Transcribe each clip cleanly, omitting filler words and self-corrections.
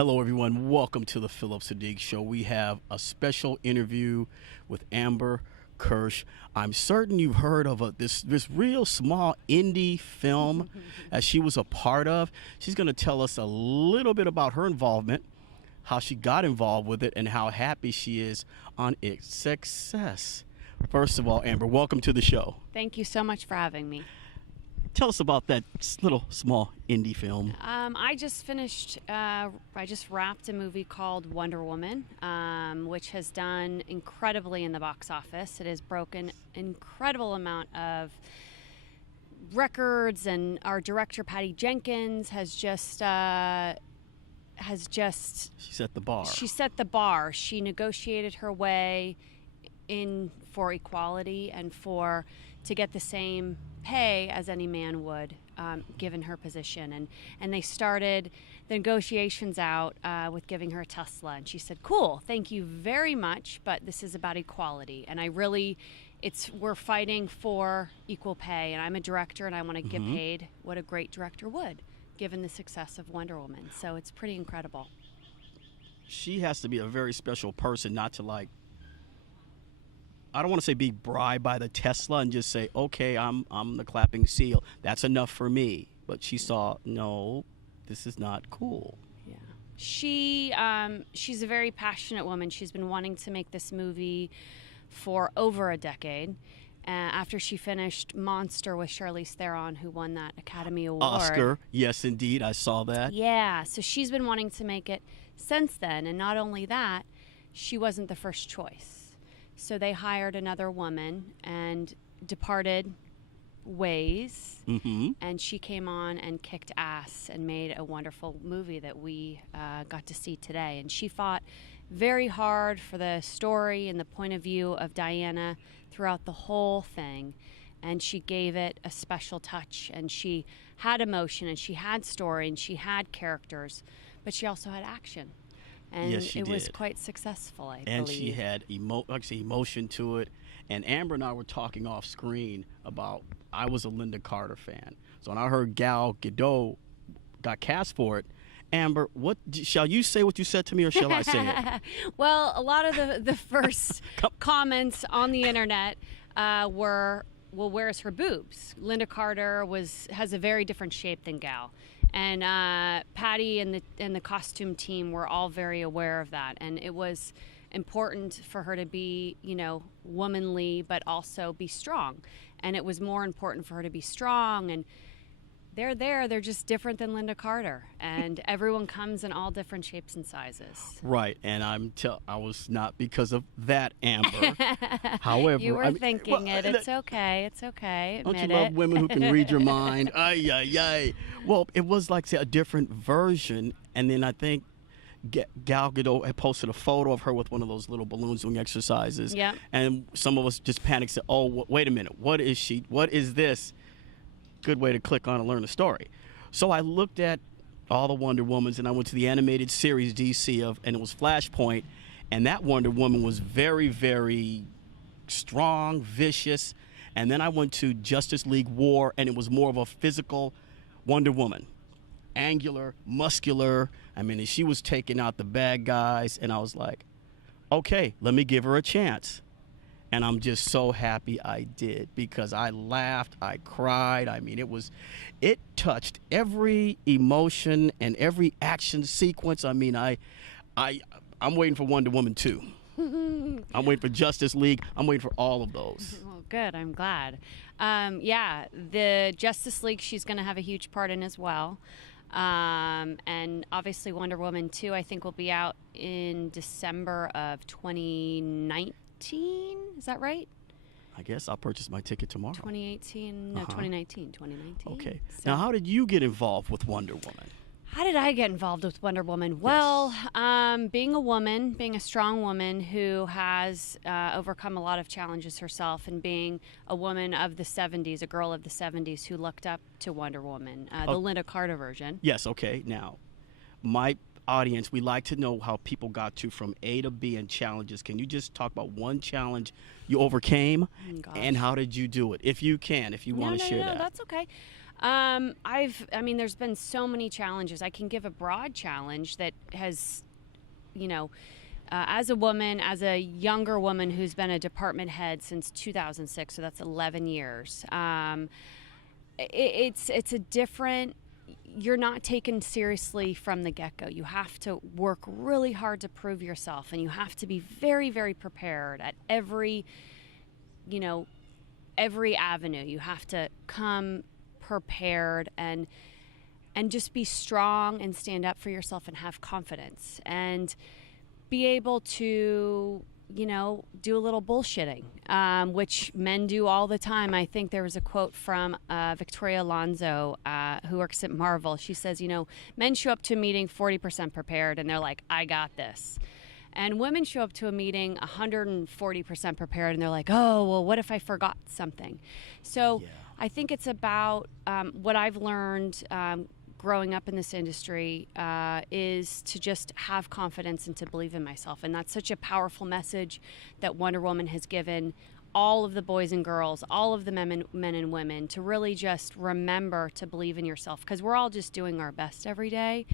Hello, everyone. Welcome to the Phillip Siddiq Show. We have a special interview with Amber Kirsch. I'm certain you've heard of this real small indie film as she was a part of. She's going to tell us a little bit about her involvement, how she got involved with it, and how happy she is on its success. First of all, Amber, welcome to the show. Thank you so much for having me. Tell us about that little small indie film. I just wrapped a movie called Wonder Woman, which has done incredibly in the box office. It has broken an incredible amount of records, and our director Patty Jenkins has just She set the bar. She set the bar. She negotiated her way in for equality and to get the same pay as any man would, given her position. And they started the negotiations out with giving her a Tesla. And she said, cool, thank you very much, but this is about equality. And we're fighting for equal pay. And I'm a director, and I want to get paid what a great director would, given the success of Wonder Woman. So it's pretty incredible. She has to be a very special person not to I don't want to say be bribed by the Tesla and just say, okay, I'm the clapping seal. That's enough for me. But she saw, no, this is not cool. Yeah. She's a very passionate woman. She's been wanting to make this movie for over a decade. After she finished Monster with Charlize Theron, who won that Academy Award. Oscar, yes, indeed. I saw that. Yeah. So she's been wanting to make it since then. And not only that, she wasn't the first choice. So they hired another woman and departed ways. And she came on and kicked ass and made a wonderful movie that we got to see today. And she fought very hard for the story and the point of view of Diana throughout the whole thing. And she gave it a special touch. And she had emotion, and she had story, and she had characters, but she also had action. And yes, she did. Was quite successful, I believe. And she had emotion to it. And Amber and I were talking off screen about, I was a Linda Carter fan. So when I heard Gal Gadot got cast for it, Amber, shall you say what you said to me, or shall I say it? Well, a lot of the first comments on the internet were, well, where's her boobs? Linda Carter has a very different shape than Gal. And Patty and the costume team were all very aware of that. And it was important for her to be, womanly, but also be strong. And it was more important for her to be strong. And they're just different than Linda Carter. And everyone comes in all different shapes and sizes. Right. And I was not because of that, Amber. However, you were thinking it. It's okay. It's okay. Don't you Admit love women who can read your mind? Ay, ay, ay. Well, it was like, say, a different version. And then I think Gal Gadot had posted a photo of her with one of those little balloons doing exercises. Yeah. And some of us just panicked, said, oh, wait a minute. What is she? What is this? Good way to click on and learn the story. So I looked at all the Wonder Womans, and I went to the animated series DC and it was Flashpoint, and that Wonder Woman was very, very strong, vicious. And then I went to Justice League War, and it was more of a physical Wonder Woman, angular, muscular. I mean, she was taking out the bad guys, and I was like, okay, let me give her a chance. And I'm just so happy I did, because I laughed, I cried. I mean, it touched every emotion and every action sequence. I mean, I'm waiting for Wonder Woman 2. I'm waiting for Justice League. I'm waiting for all of those. Well, good. I'm glad. Yeah, the Justice League, she's going to have a huge part in as well. And obviously Wonder Woman 2, I think, will be out in December of 2019. Is that right? I guess I'll purchase my ticket tomorrow. 2018? No, 2019. 2019. Okay. So, now, how did you get involved with Wonder Woman? How did I get involved with Wonder Woman? Yes. Well, being a woman, being a strong woman who has overcome a lot of challenges herself, and being a woman of the 70s, a girl of the 70s who looked up to Wonder Woman, the Linda Carter version. Yes, okay. Now, my audience, we like to know how people got to from A to B and challenges. Can you just talk about one challenge you overcame, and how did you do it? If you can, if you want to share that. No, that's okay. I mean, there's been so many challenges. I can give a broad challenge that has, as a woman, as a younger woman who's been a department head since 2006, so that's 11 years. It's a different. You're not taken seriously from the get-go. You have to work really hard to prove yourself, and you have to be very, very prepared at every avenue. You have to come prepared and just be strong and stand up for yourself and have confidence and be able to do a little bullshitting, which men do all the time. I think there was a quote from Victoria Alonso, who works at Marvel. She says, men show up to a meeting 40% prepared and they're like, I got this. And women show up to a meeting 140% prepared and they're like, oh, well, what if I forgot something? So I think it's about what I've learned growing up in this industry is to just have confidence and to believe in myself. And that's such a powerful message that Wonder Woman has given all of the boys and girls, all of the men and women, to really just remember to believe in yourself, because we're all just doing our best every day,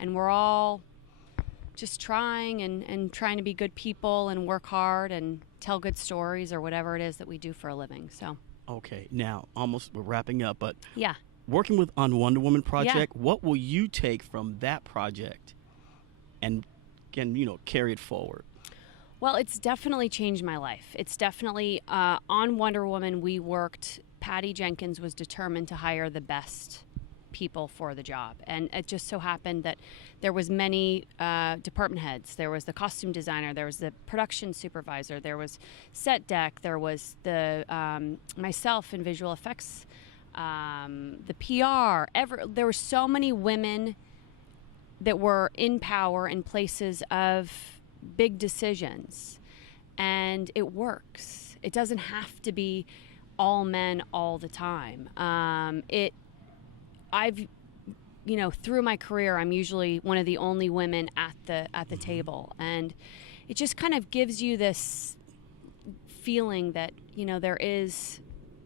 and we're all just trying and trying to be good people and work hard and tell good stories or whatever it is that we do for a living. So okay, now almost we're wrapping up, but yeah. Working with on Wonder Woman project, what will you take from that project and can carry it forward? Well, it's definitely changed my life. It's definitely on Wonder Woman. Patty Jenkins was determined to hire the best people for the job, and it just so happened that there was many department heads. There was the costume designer, there was the production supervisor, there was set deck, there was the myself in visual effects, the PR. There were so many women that were in power in places of big decisions, and it works. It doesn't have to be all men all the time. Through my career, I'm usually one of the only women at the table, and it just kind of gives you this feeling that there is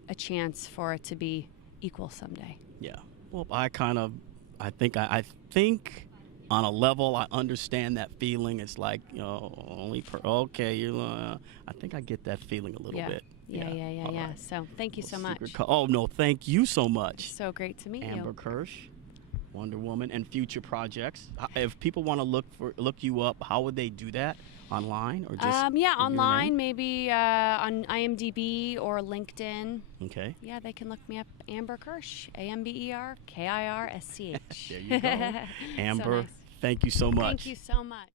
a chance for it to be equal someday. Yeah. Well, I think on a level I understand that feeling. It's like I think I get that feeling a little bit. Yeah. Right. So thank you so much. Oh no, thank you so much. So great to meet you. Amber Kirsch, Wonder Woman, and future projects. If people want to look you up, how would they do that? Online or just online, maybe on IMDb or LinkedIn. Okay. Yeah, they can look me up. Amber Kirsch, AmberKirsch. There you go. Amber, so nice. Thank you so much. Thank you so much.